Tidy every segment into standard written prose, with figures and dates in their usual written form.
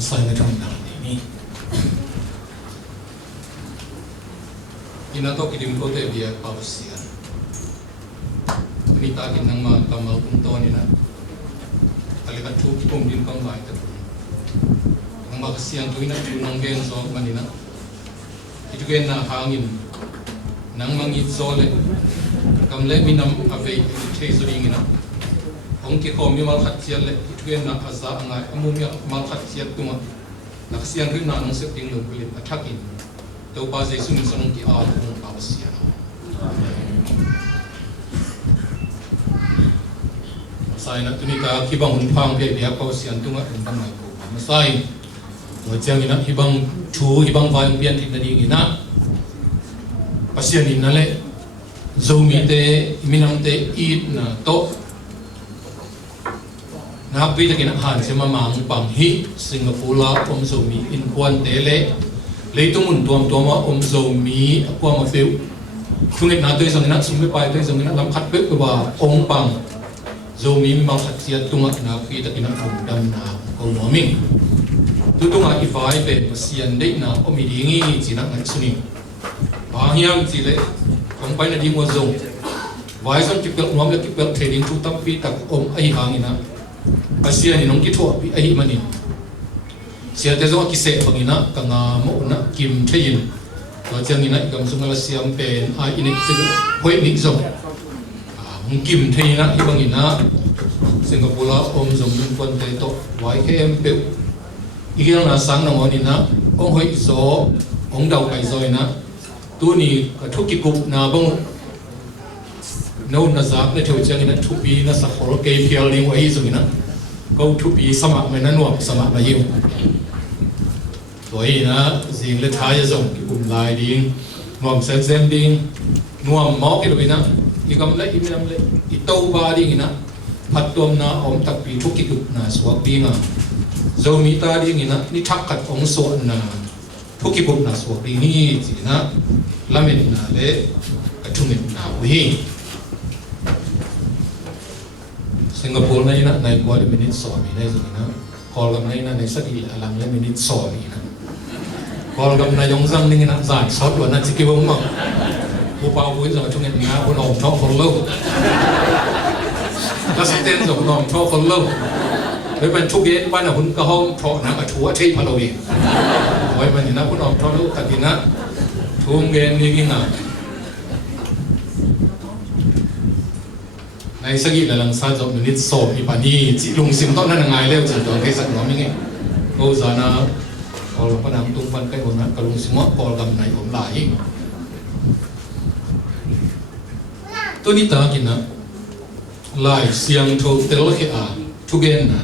sai na trong nào ni ina to kidim ko te bia pausia ni ta kin nang ma kamal kum to ni na talika thu kum din kang bai ta nang ma siang tu ina tu nang gen so manina itu gen na hangin nang mangi zole kam le minam ave te so ring ina ong ki ko mi mal khat chial le itu gen na aza ngai amu mi mal khat chial tu ma nak siang tu na nang se ting lo kulit athakin to ba je sun son ki a tu pa sia sai na tu ni ka ki bang hun phang pe bia ko sian tu ma en bang mai ko ma sai mo chang ina hi bang thu hi bang vai pian thik na ding ina pasian in na le zo mi te minam te i na to na pi ta kina han se ma mang pang hi Singapore la om zo mi in kwan te le lấy tung mun tuam tuam om zo mi qua mà phiêu thu nghịch na tôi rằng na sum pai tôi rằng na lam khát bếp và ông bằng zo mi mang khát chia tung na khi ta kina ông đam na ông nói mình tu tung ai vai về sian đấy na om mi đi chỉ na ngai suni ba hiam chỉ lệ không phải là đi mua dùng vai son kịp bel nuam le kịp bel trading tu tam pi tak om ai hang ina asia ni nong ki tho pi ai mani sia te zo ki se bangina kanga mo na kim thein lo chang ina kam sunga siam pen a inik te hoi nik zo kim theina hi bangina Singapore om zong min kon te to wai kem pe igiang na sang na ngon ina ong hoi zo ong dau kai zo ina tu ni ka thu ki kup na bang no na za na thau chang ina thu pi na sa khor ke pial ling wai zo ina ko thu pi sama me na nuam sama na yu vậy na riêng lấy thái dùng cái cùng lại đi nuông xem đi nuông máu cái loại na đi cầm lấy đi làm lấy đi tàu ba đi na phát tuom na om tập bị thuốc kích na suốt đi na dầu mi ta đi na đi thắc cắt ống suốt na thuốc kích na suốt đi ni chỉ na làm mình na để cái trung mình na vui Singapore này na này qua đi mình soi mình này rồi na còn làm này na này sẽ đi làm lấy mình soi mình na còn gặp này giống răng nên là giải sót luôn là chỉ kêu ông mà bố bao vui rồi trong ngày nga bố nòng cho phần lâu là sẽ tên rồi nòng cho phần lâu với bên chú ghét ban là hun cả hôm cho nắng ở chúa chơi vào đầu đi với bên nó bố nòng cho lâu tại vì nó chú ghét như thế nào này sẽ nghĩ là lần sau rồi mình đi sổ thì bạn đi chỉ lùng sim tốt hơn là ngày leo chỉ toàn cái giặc nó mới nghe câu giờ nó kalau pada tung pan kai ona kalung semua pol gam nai om lai tu ni ta kina lai siang tho tel ke a thugen na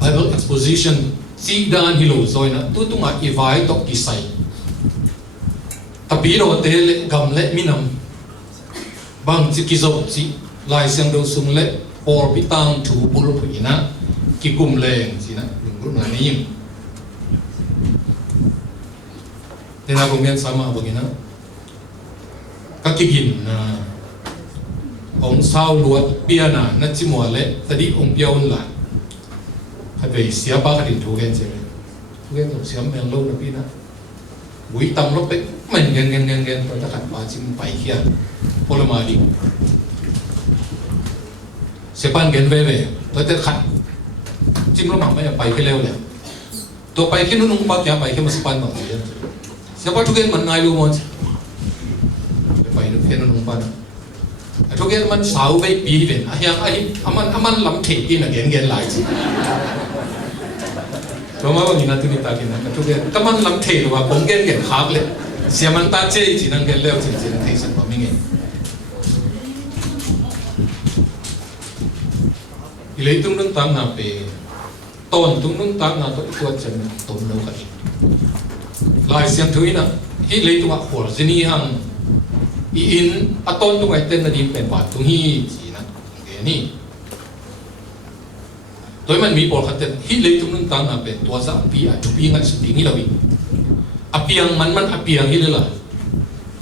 Bible exposition si dan hilo zoina tu tunga ivai tok ki sai tapi ro te le gam le minam bang chi ki zo chi lai siang do sung le pol pitang thu bul phuina ki kum leng chi na ru na ni nên là công viên sama begini, kaki gin na, ông sao luat bia na, na chỉ mua lệ, tadi ông bia on lại, hay về siapa cái điện thoại gen chơi, gen ông siapa yang lâu na bia na, buổi tam lúc đấy, mình gen, rồi ta khát ba chim bay kia, pola mali, siapa gen về, rồi ta khát, chim lúc nào mới bay cái leo lẹ, tôi bay cái nó nung bao giờ bay cái mà siapa nó vậy. Siapa juga man ngai lu mon. Pai nu phen nu pan. Juga man sau bei pi ven. Yang ai aman lam thei in again lai. Roma wa ngina tu ni ta kin na. Juga taman lam thei wa bong gen khak le. Siaman ta che chỉ nang gen leo chỉ thei san ba mi nge. Ilai tung nung tang na pe. Ton tung nung tang na to tu chen ton lo ka. Lai siang thui na hi lấy tu khổ zini hang in aton tu ngai ten na dim pen ba tu hi chỉ na cái ni tối mình mi bol khaten hi lấy tu nung tang na pen tua za pi a tu pi ngai su ding hi lawi apiang man apiang hi la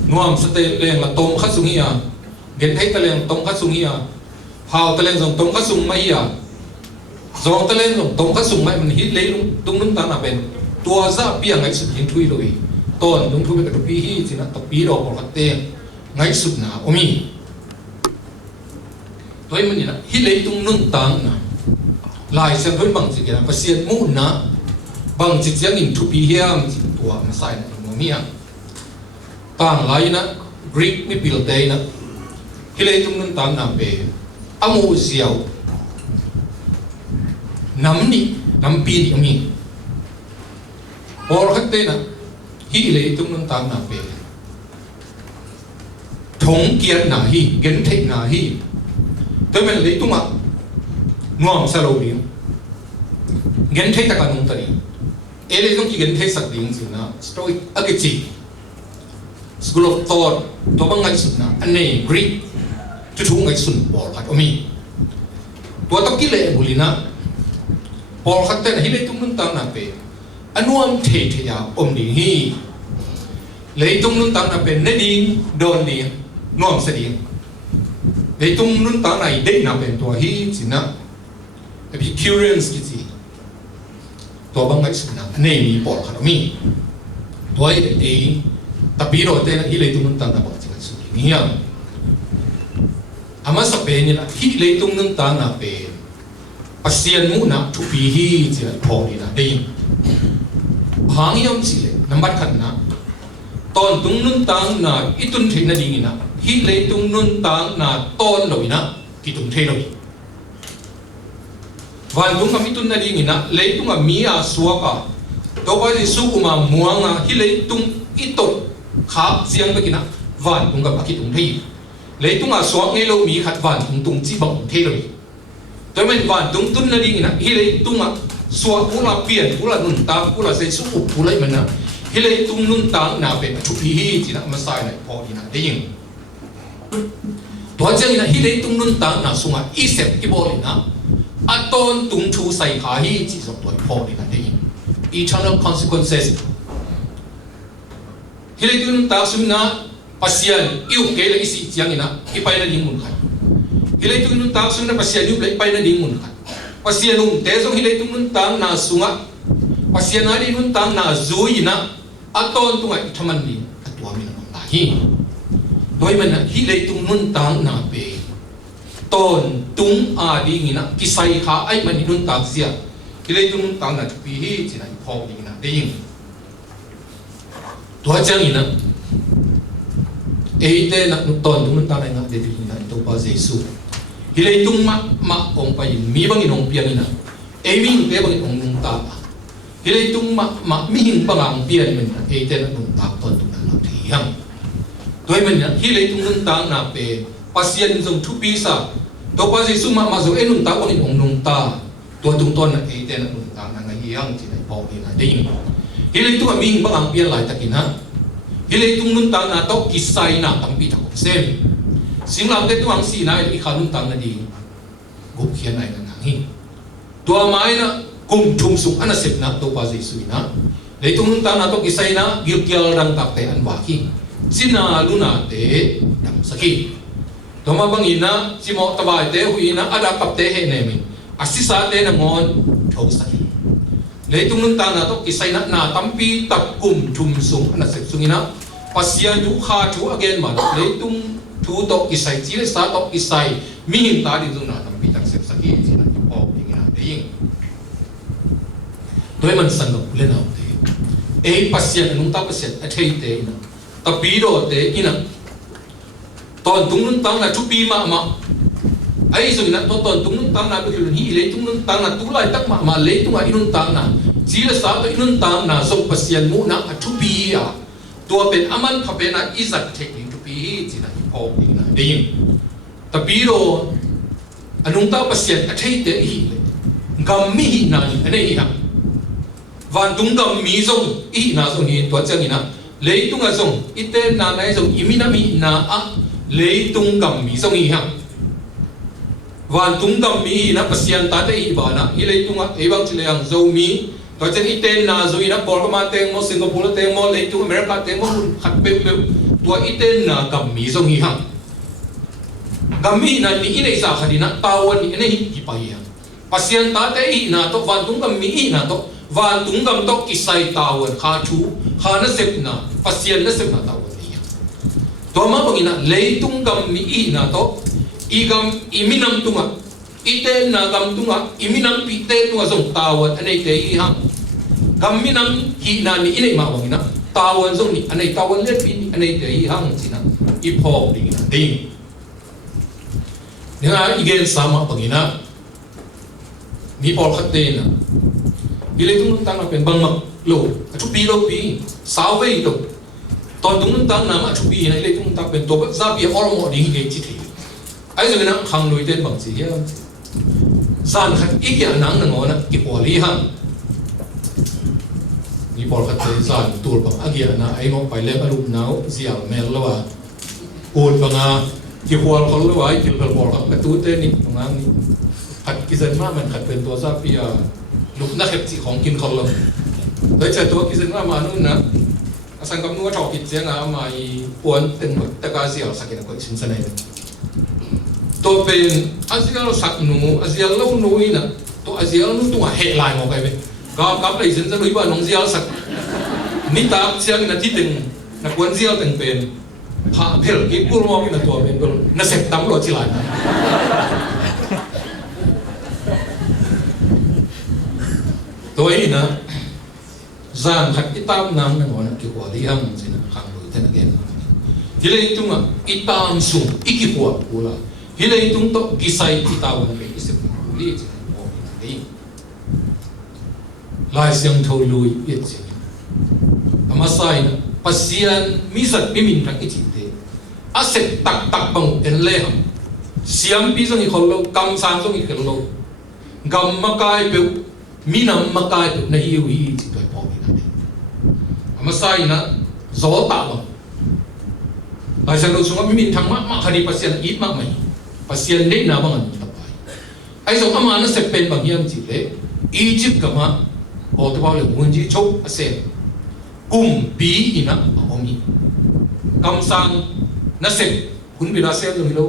nuam sa te leng la tom kha sung hi a gen thai ta leng tom kha sung hi a hao ta leng jong tom kha sung mai a zong ta len long tong kha sung mai man hi le lung tung nun ta na pen tua za pia ngai su hin thui loi ton lung thu be ka pi hi china to pi ro ko te ngai su na omi toy man ni na hi le tung nun tang na lai sang thoi bang chi ke na pasien mu na bang chi chiang in thu pi hiam chi tua ma sai na mo mi ang tang lai na Greek mi bil te na hi le tung nun tang na pe amu ziao nam ni nam pi ni omi por khat te na hi le tung nun tang na pe thong kiat na hi gen thei na hi tôi mình lấy tung ạ nuông sa lâu điểm gen thei ta kanung tari e le tung ki gen thei sak ding sin na stoic agachi school of thought to bang ngai sun na ane Greek tu thu ngai sun por khat omi to to ki le bulina por khat te na hi le tung nun tang na pe anuam the the ya om ding hi le tung nun tang na pe ne ding don ding nuông sa ding để tung nun ta này để nào bên tua hi chỉ na Epicureans cái gì tua bang ngay suna này mi bỏ khát mi tua ấy tapi rồi tên là hi lấy tung nun ta na bỏ chỉ là sự nghĩ à ama sa bên như là hi lấy tung nun ta na bên pasien mu na thu pi hi chỉ là bỏ đi là đây hàng yom chỉ là nắm bắt khẩn na ton tung nun ta na itun thế na đi na hi le tung nun tang na ton loi na ki tung the loi van tung kam itun na ding na le tung a mi a suaka to ba ji su ma muanga hi le tung itot kha jiang ba kina van tung ka ki tung thei le tung a suak nge lo mi khat van tung chi bang the loi to men van tung tun na ding na hi le tung a suak pu la pian pu la nun ta pu la se su pu lai man na hi le tung nun tang na pe chu hi chi na ma sai na po di na ding tua chang ina hi le tung nun tang na sunga isep ki bol ina aton tung thu sai kha hi chi so toi pho ni na dei eternal consequences hi le tung nun ta sum na pasian iu ke le isi chiang ina ki pai na ding mun khat hi le tung nun ta sum na pasian iu le pai na ding mun khat pasian te zo hi le tung nun tang na sunga pasian ali nun tang na zu ina aton tunga ithaman ni atwa mi na hi đôi mình hi lấy tung nun tang na pe ton tung a đi nghĩ na kisai kha ai mình nun tang sia hi lấy tung nun tang na pi hi chỉ là phò đi na đây tua chang nghĩ na ấy thế na ton tung nun tang này na để đi na to pa Giêsu hi lấy tung ma ông pa mi bang ông pian na ấy mi pe bang ông nung ta hi lấy tung ma mi hing bang ang pian mình ấy thế na nung ta ton tung na thi hang tôi mình hi lấy tung nun tang na pe pasien dùng thu pi sa to pa Giêsu ma zo enun ta ko ni ong nung ta to tung ton na e te na nung tang na ngai yang chi na po ni na ding hi lấy tung mi bang ang pian lai takin ha hi lấy tung nun tang na to kisai na tam pi ta ko sem sing lam te tuang si na i kha nun tang na di gup khian ai na hi to mai na kum thum suk ana sep na to pa Giêsu na lấy tung nun tang na to kisai na gil kial rang tak te an wa ki Sina luna te dam saki. Doma bang ina simo tabai te hui ina ada kap te he ne min. Asisa te na ngon thau saki. Le tung nun ta na to kisai na tampi tak kum thum sung na sek sung ina. Pasian du kha thu again ma le tung thu to kisai chi le sa to kisai mi hin ta di dung na tampi tak sek saki chi na po ina de yin. Doi man san lo le na te. E pasian nung ta pasian a thei te ina. Tapi do te ina ton tung nun tang na chu pi ma ai so ina to ton tung nun tang na ko hi le tung nun tang na tu lai tak ma le tung a inun tang na chi la sa to inun tang na so pasian mu na a chu pi ya to pen aman pha pe na izat thek ni chu pi chi na ho ina de yin tapi do anung ta pasian a thei te hi le gam mi hi na ni ane hi ha van tung gam mi zo hi na zo ni to chang ina lấy tung ở sông ít tên là này sông imina mi na a lấy tung cầm mi sông hi ha và tung cầm mi na pasian ta te i ba na i lấy tung a e bang chile ang zo mi to chen ít tên na zo ina por ma teng mo Singapore teng mo lấy tung America teng mo khat pe pe to ít tên na cầm mi sông hi ha gam mi na ni ine sa khadina tawan ni ine hi ki pa hi pasien ta te i na to van tung kam mi i na to van tung kam to kisai tawan kha thu kha na sep na pasien na sep na tawan ni to ma bangina leitung kam mi i na to igam iminam tunga ite na gam tunga iminam pi te tunga zong tawan anei te i hang gam minam hi na ni inei ma bangina tawan zong ni anei tawan le pi ni anei te i hang sina i pho ding na ding nga igen sama bangina mi por khatte na bile tung tang na pen bang mak lo chu pi lo pi sao ve lo ton tung tang na ma chu pi na ile tung tang pen to za pi or mo ding ge chi thi ai zo na khang loi ten bang chi ya san khat ik ya nang na ngona ki po li ha mi por khatte san tur bang agia na ai mo pai le alu nau zia mel lo wa ul banga ki hual khol lo ai kil por khat tu te ni ngang ni khat ki zan ma man khat pen to za pi ya lục nát hẹp chỉของกินคนละโดยเฉพาะกิจว่ามานู่นนะสังคมนู้นชอบกิจงานมาอีปวนเป็นหมดแต่ก็อาเซียนสักกี่นักก็ชินสนัยตัวเป็นอาเซียนสักหนูอาเซียนเล่าหนูอีน่ะตัวอาเซียนนู้นตัวเฮลายงอไปเป็นก็ไปสินจะรู้ว่าน้องเซียนสักนี่ตาเซียนนาทีตึงนักวนเซียนตึงเป็นพาเพลกิกูรู้ว่าเป็นตัวเป็นตัวน่าเสพตั้มรถที่ไหนตัวนี้นะจานหักอิตามน้ำนั่งวันกี่กว่าที่ห้างสินะข้างบนเท่านั้นที่เลยตรงอ่ะอิตามสูงอีกกี่กว่ากูละที่เลยตรงโตกิสัยอิตามวันเป็นอิสระลีจินะโอ้ยนี่ลายเสียงทูลุยเย็ดเสียงอามาใส่นะปัสยานมิสัตมิมินรักอิจิตเตอาเสกตักตักบังเอ็นเล่ห์เสียงปีศาจอีกคนโลกำสางส่งอีกคนโลกำมากายเปวมีน้ำมากายในฮิวฮีจิตโดยพอมีนั่นเองอามาใส่นะโซตาบังหลายสังเราสมมติมีทางมาคดีปัสยานอีกมากไหมปัสยานเล่นน้ำบังอันนี้ต่อไปไอ้สองอามานะเสพเป็นบางอย่างจิตเลยอียิปต์กับมาโอตัวเราเลยมุนจีชกเสพกุมปีอินะเอามีกำสังนะเสพคุณบิดาเสพตรงนี้แล้ว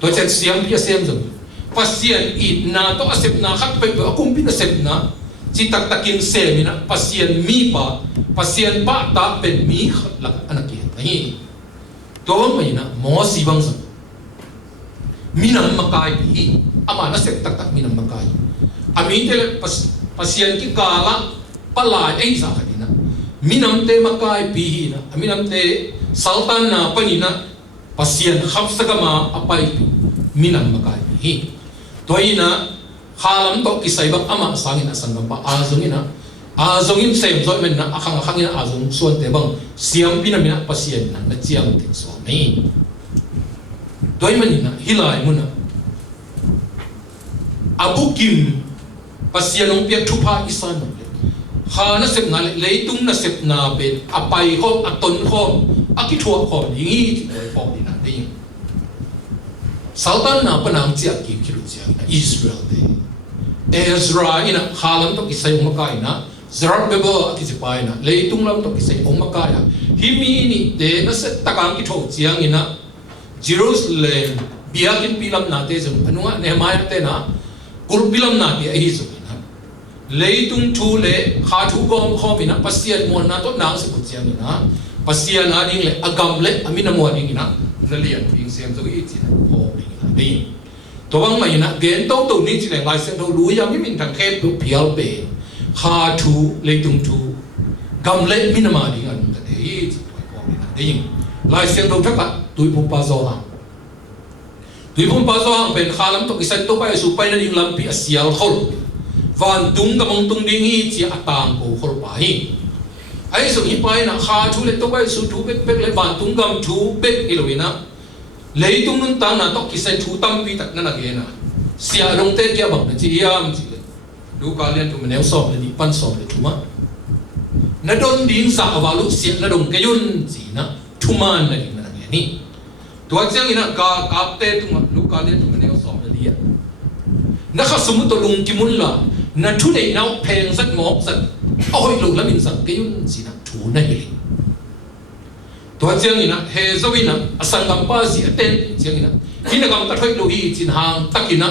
ตัวเจ็ดเสียงพี่เสพตรงนี้pasien idna to asep na khat pe akum pin asep na chi tak takin se mina pasien mi pa pasien pa ta pen mi khat lak anaki nahi to mai na mo si bang sa minam makai bi ama na sep tak tak minam makai ami te pasien ki kala palai ai sa khadina minam te makai bi na aminam te sultan na panina pasien khapsagama apai minam makai bi toy na halam to kisay bang ama sangin asangam pa azungin na azungin same so men na akang na azung suan te bang siam pinamina pasien na chiang ting so mai toy man na hilai muna abukim pasien ong piak thupa isan ha na sep na leitung na sep na ben apai ho aton ho akithua ho ni toy pom ni na ding Sultan na panang siya kikiru siya Israel de Ezra ina halam to kisay umakay na Zerubbabel kisipay na leitung lam to kisay umakay himini de nasa takang kito siyang ina Jerusalem biyakin pilam natin ano nga Nehemiah te na kurpilam natin ay hiso ina leitung tule khatu gom khom ina pasiyan mo na to nang sa kutsiyang ina pasiyan ading le agam le amina mo ading ina naliyan yung siyang so itin đi tôi vẫn mày nè kiến tố tụ ní chỉ là lại xem đâu lúa giống như mình thằng kép được phiếu bể hà chú lấy tung chú cầm lên mình mà đi gần cái đấy đi lại xem đâu chắc là tôi không bao giờ hàng bên khá lắm tôi cái sách tôi phải sụp bay lên làm bị siêu khol van tung cái mông tung đi nghĩ chỉ tàng cổ khol bài ấy rồi như bay nè hà chú lấy tôi phải sụp chú bếch lấy van tung cầm chú bếch cái loại nè lấy tung nun tang na to kisai chu tam pi tak na na ge na sia rong te kya bang chi yam chi du ka lian tu meneu som le di pan som le thuma na don din sa awalu sia na dong ke yun chi na thuman na di na ge ni tua chang ina ka te tu ma du ka lian tu meneu som le di na kha sum to lung ki mun la na thu nei nau pheng sat ngok sat oi lu la min sang ke yun chi na thu na hiตัวเจียงนี่นะเฮซวินะสังกัมปาสีเต้นเจียงนี่นะที่นักกรรมตัดถอยลูกอีจินหางตักกินนะ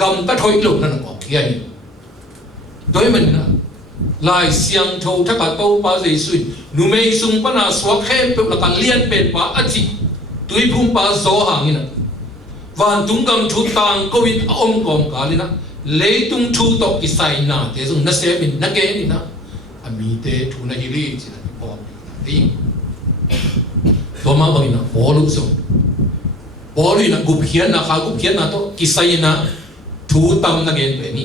กรรมตัดถอยลูกนั่นก็ kia đối mình lại siang thâu thắc cả tô ba dây suy nu mei sung pa na swak khem pe là cả liên bên pa achi tui phum pa zo hangin van tung kam thu tang covid om kom ka lina lấy tung thu to ki sai na te zung na se min na ke ni na ami te thu na hili chi na pom ti to ma bang na bolu so bolu na gup hian na kha gup hian na to ki sai na thu tam na gen pe ni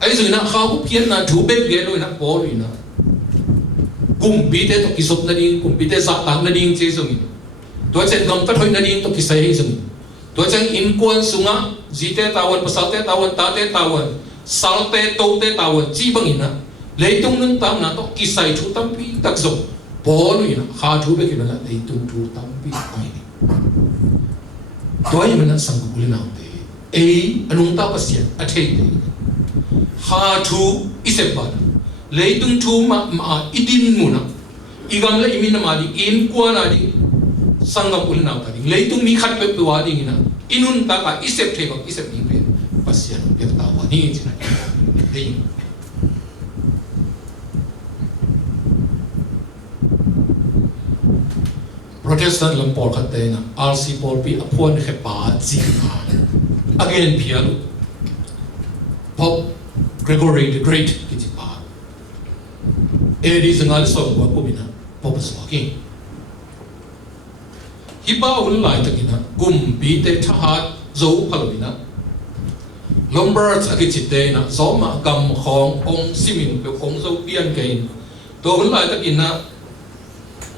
ai zung na kha gup hian na thu be ge lo na bolu na kum bi te to ki sop na ding kum bi te sa tang na ding che zung to chen gam ta thoi na ding to ki sai zung to chen in quan sunga zite tawan pasate tawan tate tawan salte tote tawan chi bang ina leitung nung tam na to kisai thu tam pi tak zo bolu ina kha thu be kina leitung thu tam pi ai toy mana sang ku le nang te e anung ta pasien a thei te kha thu isep ba leitung thu ma idin muna igam le imin ma di in kwa na di sangam ul na ta di leitung mi khat pe wa di ina inun ta ka isep thei ba isep ni pe pasien pe ta wa ni china dei Protestant lampol khatte na RC Paul pi apon khe pa chi again piano Pope Gregory the Great ki chi pa edi zangal so ko ko bina Pope so ki hiba ul lai takina gum bi te thahat zo phalobina Lombards akichite na soma gam khong ong simin pe ong zo pian kein to ul lai takina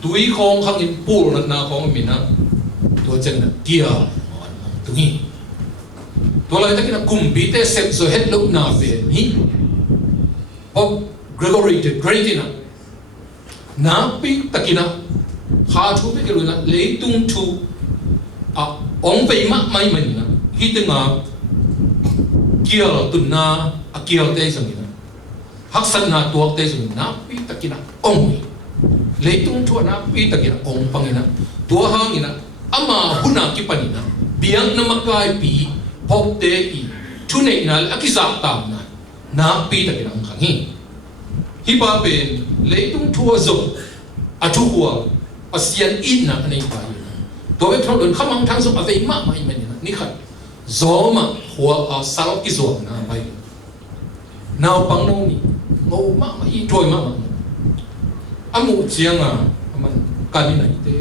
tui khong khang in pul na khong mina to chen na kia tungi to lai takina gum bi te sep zo het luk na pe ni Pope Gregory the Great na pi takina kha thu be ke na le tung thu a ong pe ma mai mai na hi te nga kia tun na a kia te sang na hak san na tuak te sang na pi takina ong le tung thu na pi takina ong pangina to hangina ama huna ki panina biang na makai pi pop te I thu nei na akisa tam na pi takina ang khangi hi ba pen le tung thu zo a thu huwa pasien in na nei pa to be thon khamang thang so ave ma mai mai ni khat zo ma huwa a salok ki zo na mai naw pang no ni ngo ma ma I troi ma amu chiang a man kan ni te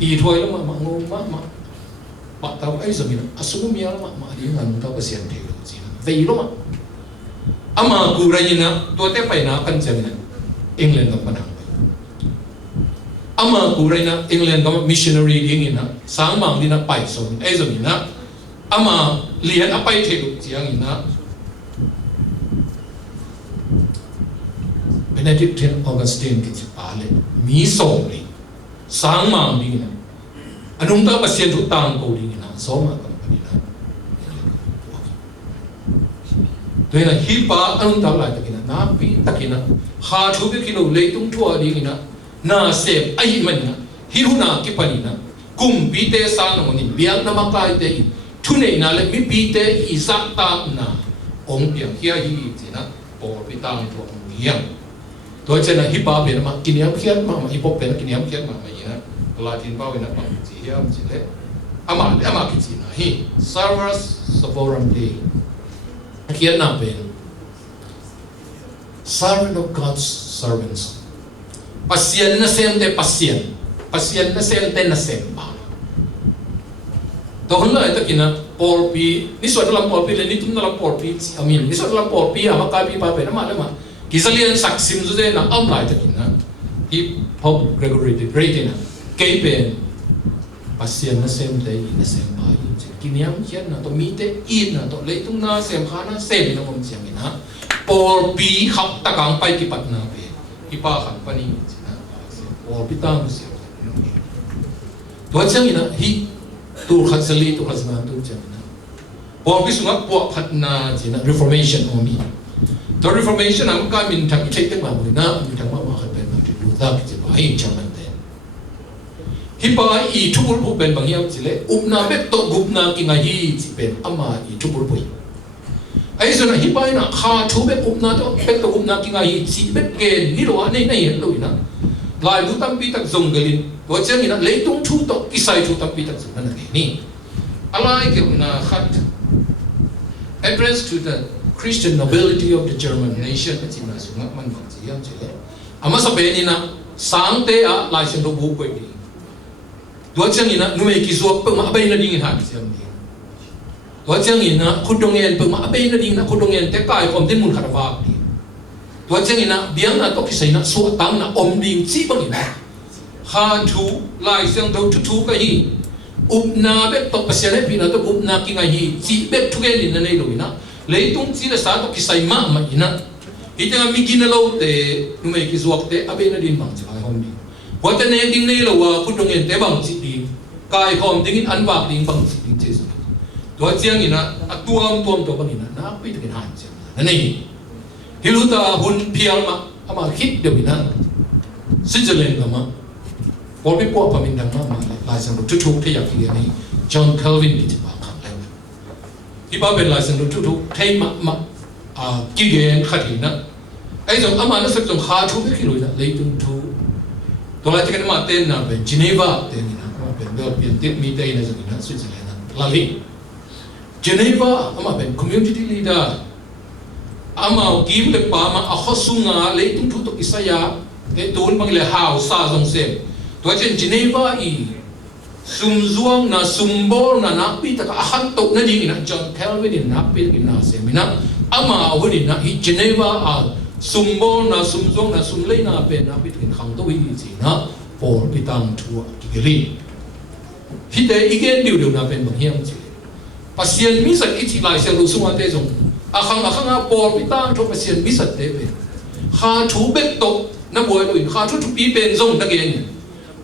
I troi la ma ngo ma ba ta ai zo mi asu mi ma di ngan ta pasien the lo chi ve lo ma ama ku ra ni na to te pai na kan chen na England ka panang ama kurai na England kama missionary ding ina sang mang dina pai so ai zo ina ama lian apai thelu chiang ina Benedict Augustine ki pale mi so ni sang mang ding ina anung ta pasien thu tang ko ding ina so ma kam pa ina to ina hi pa anung ta lai takina na pi takina ha thu be kilo le tung thua ding ina na se ai man na hiruna ki panina kum bi te sa no ni biang na makai te thu nei na le mi bi te I sa ta na ong piang kia hi ti na por pi tang to hiam to chen na hi pa be na kiniam khian ma hi pop be na kiniam khian ma ina latin pa we na pa chi hiam chi le ama ki chi na hi Servus Servorum Dei khian na be servant of God's servants pasien na sem te pasien na sem te na sem ba to hon la ta kina Paul pi ni so dalam Paul pi le ni tum dalam Paul pi amin ni so dalam Paul pi ama ka pi pa pe na ma kisalian saksim zu de na am lai ta kina hi Pope Gregory the Great na ke pen pasien na sem te na sem ba kiniam hian na to mi te in na to le tung na sem khana sem na mom chiang ina Paul pi khap ta kang pai ki pat na pe ipa khan pani or pitang siya to chang ina hi tu khatsali tu khazna tu chang ina or bisunga po khatna jina reformation omi to reformation am ka min thak thai te ma na min thak ma khat pen ma tu ta ki ba hi chang man te hi pa I thubul bu ben bang hiam chile upna be to gupna ki nga hi chi pen ama I thubul pui ai zo na hi pai na kha thu be up na to pek to up na ki nga hi chi be ke ni lo nei nei lo ina lai bu tam pi tak zong galin to chang ina le tung thu to ki sai thu tam pi tak zong na ni alai ke na khat address to the Christian nobility of the German nation ka china su nga man bang chi yang che ama sa pe ni na sang te a lai chen do bu ko ni to chang ina nu me ki zo pe ma bai na ding ha chi am niตัวเจ้าอินะคุณดงเงินเปิดมาเบย์นั่นเองนะคุณดงเงินแต่กายความที่มุนขัดว่าดีตัวเจ้าอินะเบียงนะต้องพิเศษนะสวดตังนะอมดิงจีบังอินะหาทูลายเสียงเราทุกๆก็ฮีอุบนาเบ็ดตกเสียเลยพี่นะต้องอุบนากินไงฮีจีเบ็ดทุกเงินนั่นเองเลยนะเลยตรงจีละสาต้องพิเศษมากมาอินะที่จะมีกินเราแต่นุ่มเอกสวดแต่อเบย์นั่นเองบางจีกายความดีเพราะแต่ในดิ้งนี่เราว่าคุณดงเงินแต่บางจีดีกายความดิ้งอันบากดิ้งบางจีดิ้งเจสุตัวเจียงอินะตัวตัวบางอินะนับไปถึงหันเจียงนั่นเองฮิลุตาหุ่นเพียงมาอามาคิดเดี๋ยวนี้นะสวิตเซอร์แลนด์ก็มาพอไปพวกพามินดังมาลายสังรูปทุกๆที่อยากเรียนนี่จอห์นเคลวินที่มาขับแล้วที่บ้าเป็นลายสังรูปทุกๆที่มากิเกนขัดหินนะไอ้ส่วนอามานั่นสักส่วนขาทุกไม่กี่ลุยนะเลยตุนทุตัวลายที่กันมาเต้นนะเป็นจินีวาเต้นนี่นะเป็นเบลเปียนเต้นมีเต้นในสักนะสวิตเซอร์แลนด์นะลาลีเจนีวาอามาเป็น community leader อามากิมเล็บปามาอาข้อสุงาเลยตุนทุตกิสยาเอตูนบางเลยหาวซาจงเซมตัวเช่นเจนีวาอีซุมซวงนะซุมโบนะนับปีตะกะขันตกนั่นดีนะจอห์นแคลวินนับปีกินนาเซมินะอามาวันนี้นะอีเจนีวาซุมโบนะซุมซวงนะซุมเลยนะเป็นนับปีกินขังตัวอีจีนะปอลปิตังทัวกิริฮิตเตอีเกนดิวดิวนะเป็นบางเฮียมจีปัสยานมิสัตอิจิลายเซลุสุมาเตจงอาขังปอลปิตังทัวปัสยานมิสัตเตเป็นข้าถูเบ็ดตกนับวันอื่นข้าทุกปีเป็นซงนักเรียน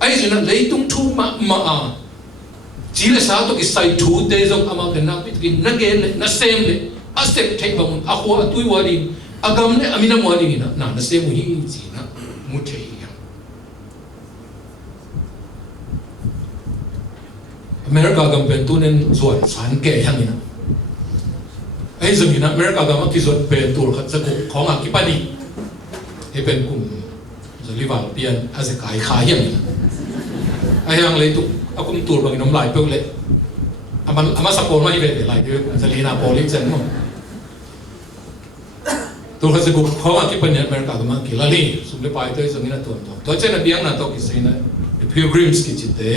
ไอ้ส่วนนั้นเลยตุ้งทูมาจีเลสาตุกิใส่ทูเตจงอามาเป็นนักพิธีนักเรียนเลยนักเซมเลยอาเซปเทบังอาหัวตุยวาดินอากามเนี่ยอามินามวาดินนะนักเซมุฮีจีนะมุเทียอเมริกากำเป็นตัวนั้นส่วนสารแก่ยังนะไอ้ส่วนนี้นะอเมริกากำมันที่ส่วนเป็นตัวขัดสกุลของอากิปานีให้เป็นกลุ่มจะเรียกว่าเปลี่ยนอาศัยขายอย่างนี้ไอ้ยังเลยตุกเอากลุ่มตัวบางน้ำลายเปรี้ยวเลยอามาสปอนมาให้เป็นอะไรเดี๋ยวจะเรียนอาโปลิเซนมั้งตัวขัดสกุลของอากิปานีอเมริกากำมันกี่ละลี่สุดเลยไปตัวส่วนนี้นะตัวเช่นนั้นเบียงนะตัวกิจนะ pilgrims กิจเตะ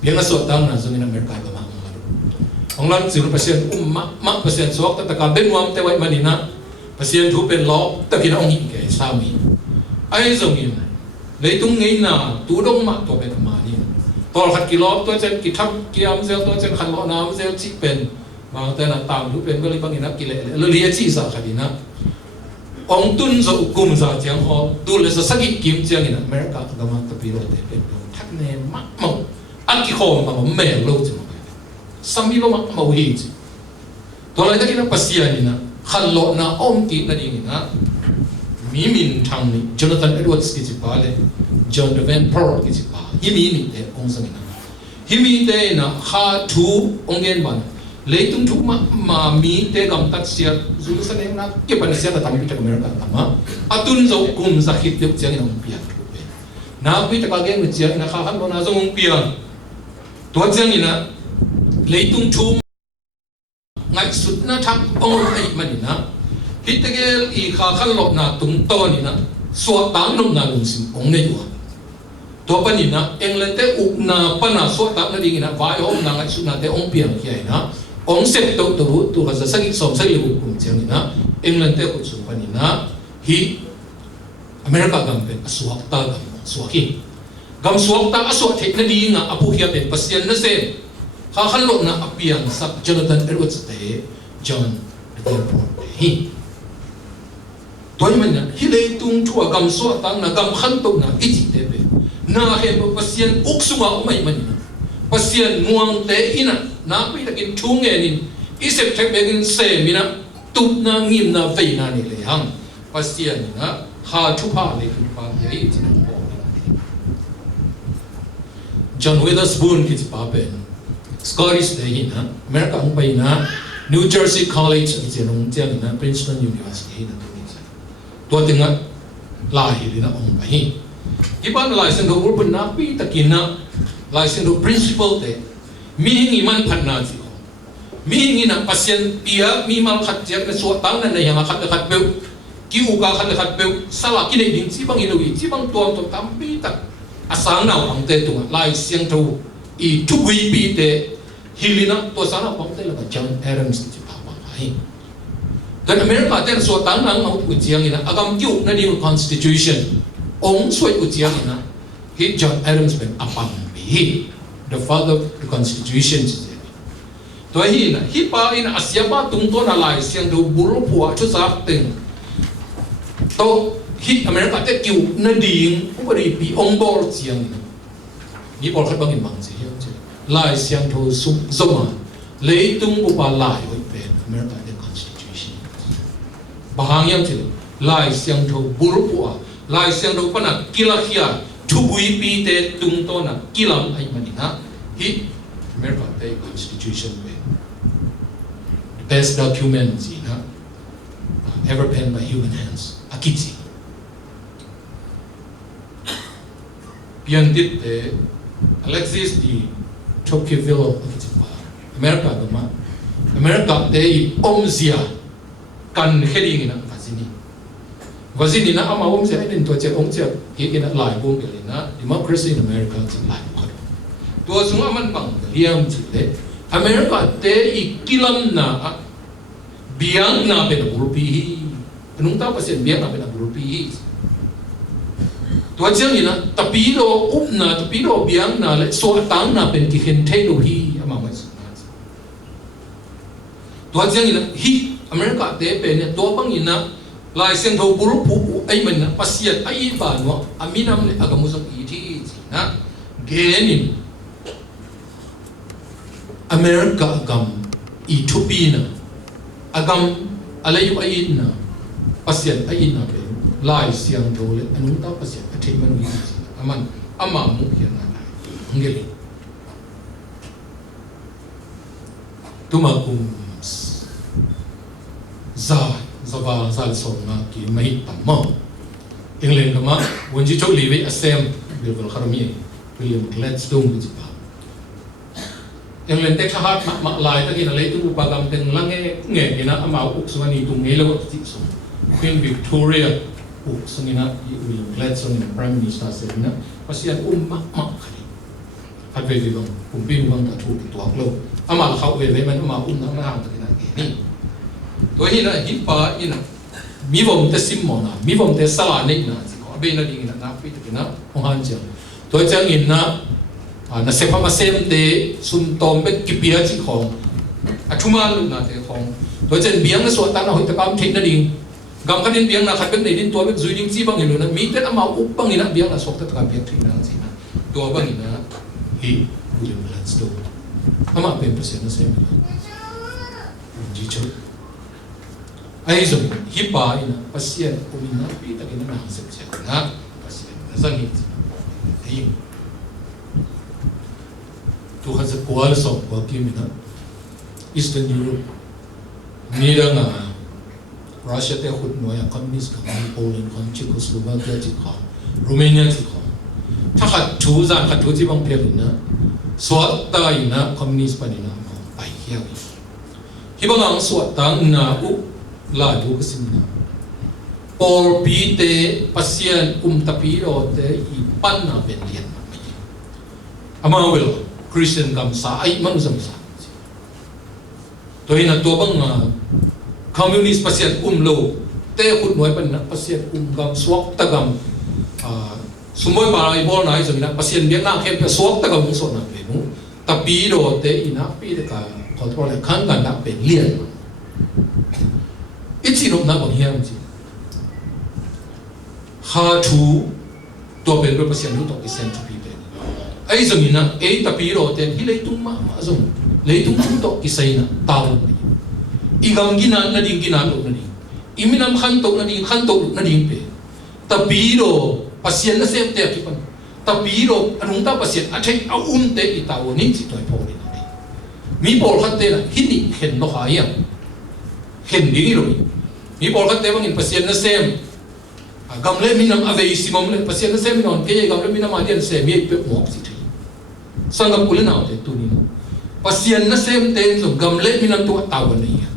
เบียงนะสวดตั้งนะส่วนนี้อเมริกากำมันของเราสิบเปอร์เซ็นต์มะเปอร์เซ็นต์สวกแต่การเป็นวามแต่ไว้มันนี่นะเปอร์เซ็นต์ถูกเป็นล้อแต่กินองค์หินแก่สามีไอ้ส่วนนี้เลยตรงนี้นะตัวดงมาตัวเป็นมานี่ตอนขัดกิโลตัวเช่นกิทับกิยามเซลตัวเช่นขันล้อน้ำเซลชิเป็นบางแต่ละตามถูกเป็นก็เลยบางทีนักกิเลสเลยเรียกชีสาขัดนะองตุนจะอุกุมจะเจียงเขาดูเลยจะสักกิมเจียงนี่นะอเมริกาก็มาตะปีโรเตเป็นทักเนมากมั่งอันกี่คนมาแม่โลจิสามีเรามาหิจิตัวอะไรที่เราปัสยานี่นะขันโลนะอมตีนั่นเองนะมีมินทางนี้จอห์นสันเอ็ดเวิร์ดสกิจิปาเลยจอห์นเดเวนพอร์กิจิปาฮิมีนี่เดองสังนะฮิมีเดนะข้าทูองเงินบันเลยตุ้งทุกมามีเดกำตัดเสียจุลสันเองนะเก็บปันเสียแต่ทำพิธีกรรมอะไรกันมาอัตุนจะกุมสักหิดเดียวเจียงน้องเปียนนะพิธีกรรมเงี้ยเจียงนะข้าขันโลนะจะองเปียนตัวเจียงนี่นะเลยตุ้งทุกไงสุดนะทักองไอ้มันนี่นะฮิตเกลอีข้าขันหลบนะตุ้งโตนี่นะสวดตังนุ่งนาลุงสิองเนี่ยอยู่ตัวปนี่นะเอ็งเลยเตะอุกนาปนาสวดตังนั่นเองนะวายองนางไอ้สุดนะเตะองเปียงขี้ไอ้นะองเสพตัวเขาจะสักสองสักเรื่องกุมเชียงนี่นะเอ็งเลยเตะอุสุปนี่นะฮีอเมริกากำเป็นสวดตากำสวดฮีกำสวดตาสวดเทคนั่นเองนะอภูเขียเป็นปัสยันนั่นเองข้าขันหลบนะอภิยังสักจอห์นสันเอ็ดเวิร์ดสเตย์จอห์นเดเวนพอร์ตฮีตัวนี้มันเนี่ยฮิเลตุงทัวกำสวดตังนะกำขันตุกนะอิจิเตเปน่าเห็นว่าปัสยันอุกสุงาอุไม่มันนะปัสยันงวงเตอินะน่าไปตะกินทุ่งเงินินอิเซปเทคเบกินเซมินะตุบนางิมนาเฟยนานี่เลยฮังปัสยันนะข้าชุพาเลยคือปาใหญ่ที่นั่นบอกจอห์นเวเดอร์สบูนคิดปาเป็นสกอริสเดย์นะอเมริกาไปนะ New Jersey College chỉ nông trang na Princeton University na tua tiếng á lại thì na ông bảy iban lại sinh đồ urban na pi takina lại sinh đồ principal te mi hingi man phan na chi mi hingi na pasien pia mi mal khat jak na so tang na yang khat peu kiu ka khat peu sala ki nei ding chi bang inui chi bang tuam tom tam pi tak asang na ang te tu lại siang tho I tu bui pi te hilina to sana pang te la John Adams chi pa pa hai kan America te so tang nang au ku chiang ina agam kiu na ni constitution ong soi ku chiang ina hi John Adams ben apang bi the father of the constitution to hi na hi pa ina asia pa tung to na lai siang do buru puwa chu sa teng to hi America te kiu na ding u ri pi ong bor chiang ina ni bor khat bang in mang chi lai siang tho sum zoma lấy tung bu pa lai với pen America the constitution bahang yam chi lai siang tho buru puwa lai siang do pana kilakhia thu bui pi te tung to na kilam ai manina hi America the constitution pen best document na ever penned by human hands akichi pian dit te Alexis di Tocqueville America gama America te omzia kan heading ina vazini na ama omzia iden to che omzia ina lai bong ke na democracy in America che lai ko to sunga man pang liam chi le America te I kilam na biang na pe na burpi anong ta pasen biang na pe na burpi tua chiang ina tapiro upna tapiro biang na le so tang na pen ki hen thelo hi ama mai su na tua chiang ina hi America te pe ne to bang ina lai seng tho buru pu ai man na pasiat ai ba no aminam le agamusam I thi na genin America agam Ethiopia agam alayu ai na pasiat ai na pe lai siang tho le anung ta pasiat attainment wi aman ama mu hian na ngeli tuma kum zava zal so na ki mai tamma England kama wonji chok liwe asem bilbal kharami William Gladstone ji pa England tek hat ma lai ta ki na le tu pa gam teng lange nge ina ama uk suani tu ngelo ti so Queen Victoria sungina William Gladstone Prime Minister sena pasian mak khali hatve di bang pin bang ta thu tuak lo ama khau ve man ama nang na ta ni to hi na hi pa ina mi vom te sim mo na mi vom te sala nei na ji ko be na ding na pi te na ong han cha to chang in na na se pa ma sem te sun tom be ki pia chi khong athuma lu na te khong to chen biang na so ta na hoi ta kam thik na ding gam kadin biang na khat nei din to be zuining chi bang hilu na mi te ama up bang ina biang na sok ta ka biang thik na chi na to bang ina hi William Gladstone ama pe persen na sem ji cho ai zo hi pa ina pasien umina pi ta kin na sep che na pasien na zang hi ai tu ha za kwal so ko ki mina Eastern Europe ni da nga Russia te khut no ya communist ka Poland ka Czechoslovakia chi ka Romania chi ka tha khat thu zan khat thu chi bang phe na so ta ina communist pa ni na ai hiya hi bang ang so ta na u la du ka sim na por pi te pasien tapi ro te I pan na ben lian ama wel Christian kam sa ai man sam sa to ina to bang communist pasien lo te khut noi pan na pasien gam swak ta gam sumoi ba ai bol nai zum na pasien biang na khem pe swak ta gam so na pe mu tapi ro te ina pi de ka control le khan kan na pe lian ichi no na bang hiam chi ha thu to pe pasien lu to isen to pi pe ai zum ina e tapi ro te hi le tung ma zum le tung to kisai na ta igam gina na ding gina lo na ding iminam khan to na ding pe tapiro pasien na sem te ki pan tapiro anung ta pasien athai te itaw ni chi toy po ni mi bol khatte na hini khen no ha ya khen ding lo mi bol khatte bangin pasien na sem gamle minam ave simom le pasien na sem non ke gamle minam adian sem mi pe mo si thi sangam kule na te tu ni pasien na sem te so gamle minam tu tawa ni ya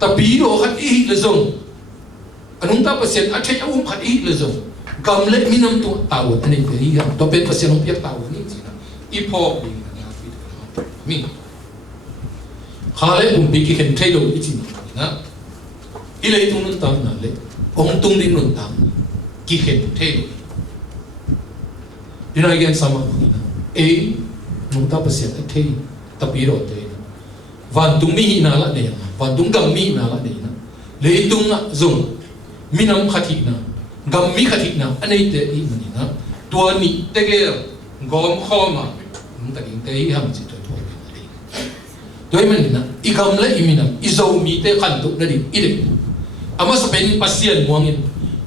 tapi do khat i le zong anung ta pasien a thai khat i le zong gamle minam tu tawa ani te hi to pe pasien ong pia tawa ni si na i pho ni na mi khale um bi ki khen thai do i chi na i le tu nun ta na le ông tung din nun tam ki khen thai do dina again sama e nung ta pasien a thai tapi ro te van tung mi na la ne van tung gam mi na la ne na le tung a zong minam khathi na gam mi khathi na anei te I mani na tua ni te ge gom khoma ta king te ham chi to toy man na I gam le I minam I zo mi te khan tu na di I de ama sa pen pasien muangin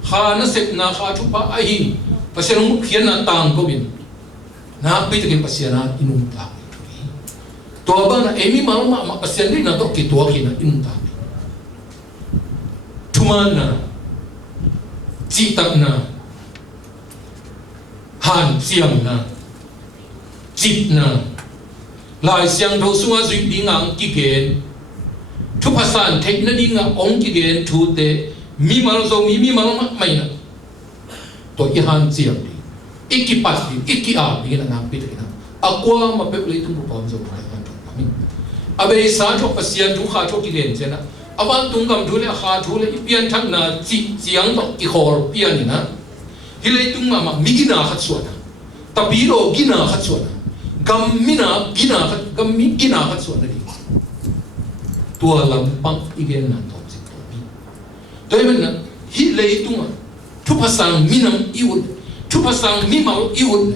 kha na sep na kha thu pa a hi pasien mu khian na tang ko bin na pi te kin pasien na inum ta to ba na emi ma pasien ni na to ki to ki na inum ta thumana chi tak na han siam na chip na lai siang tho sunga zui ding ang ki gen thu pasan thek na ding ang ong ki gen thu te mi mal zo mi mal ma mai na to I han siam di iki pas di iki a bi na na pi te na akwa ma pe le tu pa zo ma na abe sa tho pasien thu kha tho ki gen che na awan tungam dhule kha dhule ipian thak na chi chiang to ki khor pian ni na hilai tung ma migina khat suana tapiro gina khat suana gam mina gina khat gam mi gina khat suana di tua lam pang igen na to chi to mi doi men na hilai tung thu pasang minam iut thu pasang mi mau iut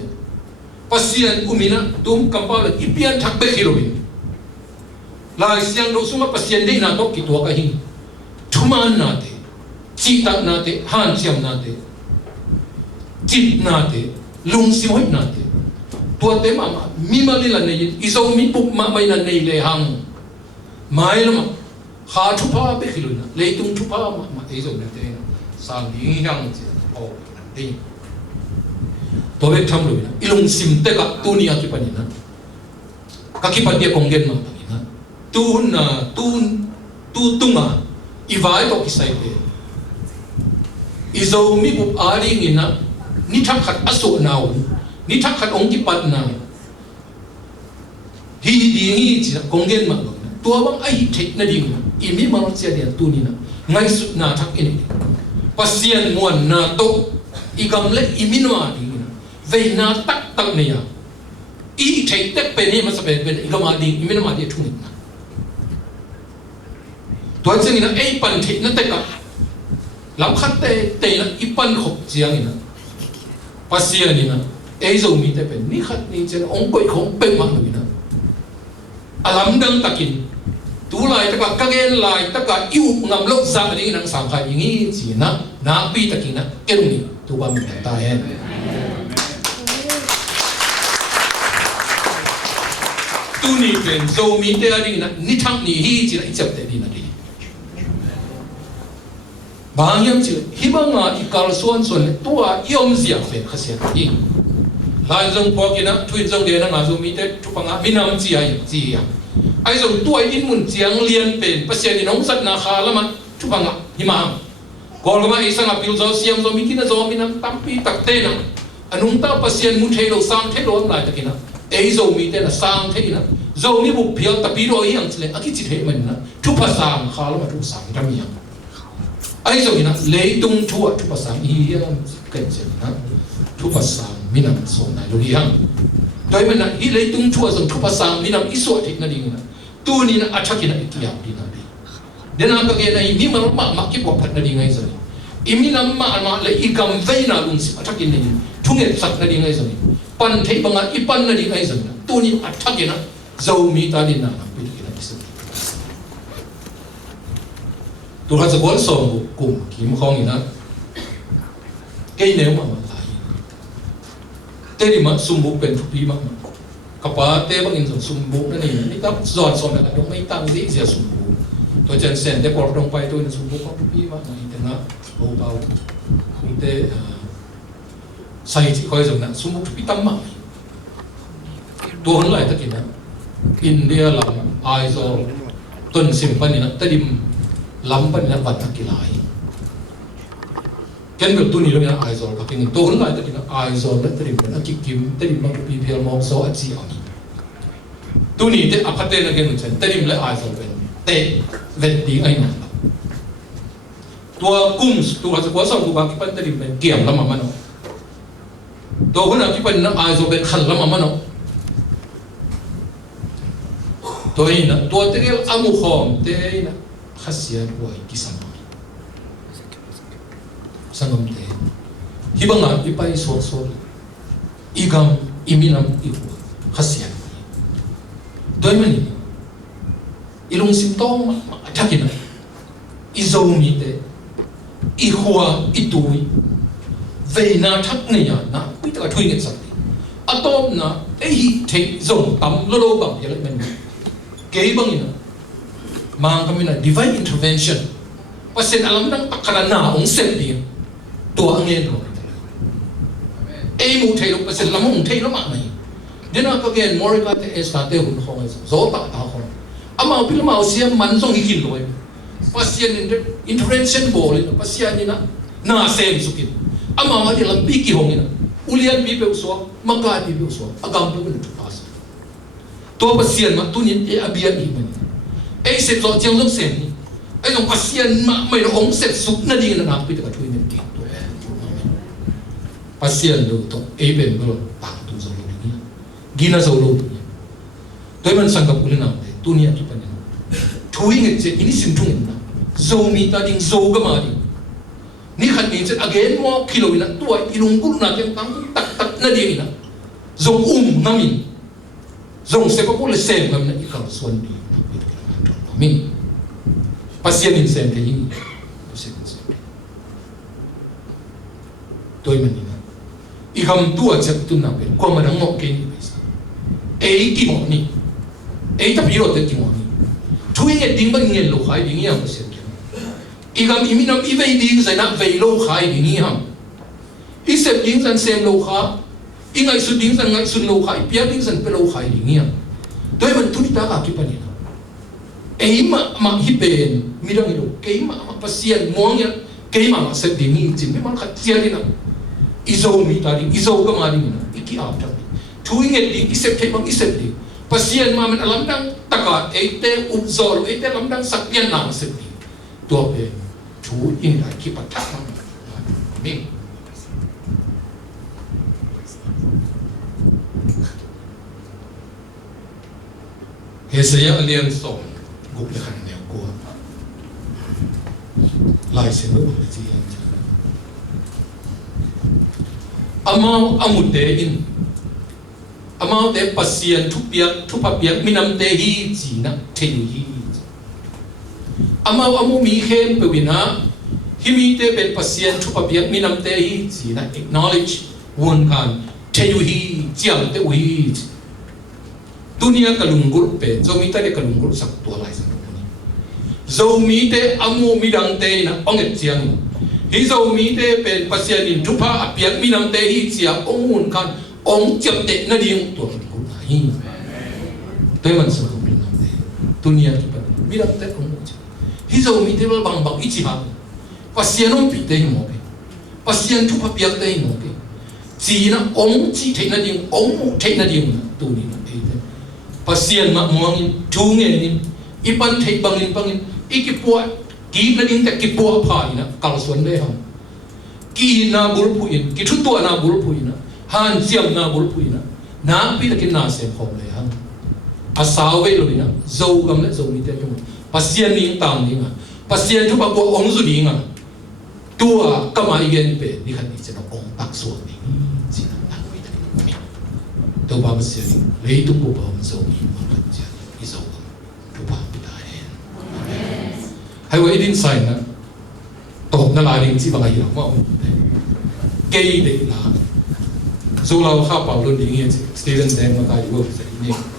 pasien umina tum kampala ipian thak be khilobi lai siang do suma pasien dei na to ki to ka hin thuman na te chi tak na te han siam na te chit na te lung sim hoi na te to te ma mi ma li la nei izo mi pup ma mai na nei le hang mai lama kha thu pa be khilu na le tung thu pa ma te zo na te sang ding yang chi o na ding to be tham lu na ilung sim te ka tu ni a ki pani na ka ki pa dia kong gen ma tu tunga ivai to kisai te izo mi bup ari ngina ni thak khat aso naw ni thak khat ong ki pat na hi di ngi chi kongen ma to bang ai thek na ding I mi ma che dia tu ni na ngai su na thak ini pasien muan na to I gam le I mi no ding na ve na tak ne ya I thek tek pe ni ma sa pe I gam a ding I mi no ma dia thu ni naตัวจริงนะไอ้ปันทินั่นแต่กับลำคัดแต่นะไอ้ปันขบเจียงนี่นะภาษานี่นะไอ้เรามีแต่เป็นนี่ขัดนี่เจ้าองค์กอยของเป็นมาเลยนะอารมณ์ดังตะกินตัวลายตะกับกะเกนลายตะกับอิ่วงำลกซาอะไรนั่งสังขารอย่างนี้จีนะนาปีตะกินนะเอ็นนี่ตัวมันตายตัวนี้เป็นเรามีแต่อะไรนะนี่ทั้งนี้ฮีจีนะไอ้จับแต่นี่นะบางอย่างจีฮิบังอ่ะอีกาลส่วนตัวยอมเสียเฟขเสียอีหลายจงพอกินนะทวินจงเดียนนะเรามีแต่ทุกปังอ่ะมีน้ำจีอ่ะไอ้จงตัวอินมุนเจียงเลียนเป็นภาษาที่น้องสัตนาคาละมันทุกปังอ่ะหิมะก่อนก็มาไอ้สังอ่ะพิลโซเซียมโซมีกินนะโซมีน้ำตั้มปีตักเต้นะอันนุ่งตาภาษามุนเทโลสังเทโลอะไรตะกินนะไอ้โซมีแต่ละสังเทนะโซมีบุพเพลตะปีโรยังเลยอากิจิเทมันนะทุกภาษาคาละมันทุกสังทำยังไอ้ส่วนนั้นเลยตรงทั่วทุกภาษาอีเรื่องเกิดจากนะทุกภาษามีนามส่วนไหนรู้ยังโดยมันนะอีเลยตรงทั่วส่วนทุกภาษามีนามอีส่วนที่นั่นเองนะตัวนี้นะอัจฉริยะอีกอย่างดีนั่นเองเดี๋ยวนั้นก็เกิดอะไรมีมันมาคิดว่าพัฒนาดีไงสิอีมีนามมาเลยอีกำเวน่าลุงสิอัจฉริยะนี่ทุ่งเงินสักนั่นเองไงสิปันเทบังอ่ะอีปันนั่นเองไงสิตัวนี้อัจฉริยะเจ้ามีตาดินนะไปดูกันสิตัวข้าศึกวันสองกลุ่มขีมข้องอย่างนั้นเกี่ยเนื้อมาหลายแต่นี่มันสมบูรณ์เป็นทุกปีมากก kapate bang in sumbu na ni tap zon som na dong may tang di siya sumbu to chen sen de por dong pai to in sumbu pa pi ma na ite na bo bao ite sai chi khoi jong na sumbu pi tam ma to hon lai ta kin na India lam ai zo ton sim pa ni na tadim lam pa ni na wat ki lai ken bil tu ni lo na ai zo ka kin to hon lai ta kin na ai zo na tadim na ki kim tadim ma pi pi mo so a chi ani tu ni te apate na gen chen tadim le ai zo ben te vet di ai na tua kum tua sa kwa sa ku ba ki pan tadim ben kiam lam ma no to hon na ki pan na ai zo ben khal lam ma no tôi na tôi thấy cái amu khom thế na khasian quay kisam sangam te hibanga ipai so so igam iminam ibu khasian tôi mani ilung simptom thakina izomi te ihua itui veina thak ne ya na pi ta thui nge sakti atom na ei thei zong tam lo lo bang yele men kay bang ina mang kami na divine intervention pasin alam nang takara na ong set din to ang yen lo ay mo thay lo pasin lamong thay lo ma mai dina ka gen morika te estate hun khong zo ta ta khong ama pil ma siya man song hikin lo pasin intervention bol pasin ina na sem sukin ama ma di lampi ki hong ina ulian bi pe so maka di pe so agam pe ben pas to pasien ma tunin e abia ni man ai se to jeng long sen ni ai long pasien ma mai ong set sup na di na pi ta thui ni ti to pasien lo to e ben lo pa tu zo lo ni gina zo lo tu to man sang ka pulina tunia ki pan ni thui nge che ini sim tung na zo mi ta ding zo ga ma di ni khat ni che again mo kilo ina to ilung gul na teng tang tak tak na di na zo na min zong se ko le sem ngam na ikal suan di min pasien in sem te yin pasien sem toy man ina ikam tua chak tu na pe ko ma dang mo ke ni pe sa e ki mo ni e ta pi ro te ki mo ni thui nge ding ba nge lo khai ding yang pasien ikam iminam i vei ding sai na vei lo khai ding yang i sep ding san sem lo kha ingai su ding san ngai sun lo khai pia ding san pe lo khai ding ya toi man tu ta ka ki pani na ei ma hi pen mirang lo kei ma pasien mong ya kei ma se ding ni jin me man khat tia dina izo mi ta ding izo ga ma ding na iki a ta tu nge ding isep thei bang isep ding pasien ma man alam dang taka ei te upzol ei te lam dang sakyan na se ding to pe tu in da ki pa ta mi Hesaya alian som gup le khan ne ko lai se no le ji amau amute in amau te pasien thu papiak minam te hi ji na the hi amau amu mi khem pe wina himi te ben pasien thu papiak minam te hi ji na acknowledge won kan the hi jiang te wi dunia kalunggul pe zomi te kalunggul sak tua lai sang ni zomi te amu midang te na onget jiang hi zomi te pe pasien in thupa apiak minam te hi chia ongun kan ong chap te na ding tua ku hi te man sa ku minam te dunia ki pa midang te ong hi zomi te bang bang ichi ha pasien on pi te mo pe pasien thupa piak te mo pe chi na ong chi te na ding ong mu te na ding tu ni na te pasien ma muangin thungen in ipan thei bangin ikipua ki na ding te kipua pha ina kal suan le ham ki na bul pu in ki thu to na bul pu ina han siam na bul pu ina na pi ta kin na se khom le ham asaw ve lo ina zo gam le zo mi te tu pasien ni tang ni nga pasien thu pa ko ong zu ni nga tua kama igen pe ni khan ni se no ong tak so ni sin na wi ta ni to ba se le tu ko ba zo mi ma pa ja i zo tu ba pi ta hen hai wa idin sai na to na la ring chi ba ga ya ma ke de la zo la kha pa lo ding ye student den ma ka yo se ni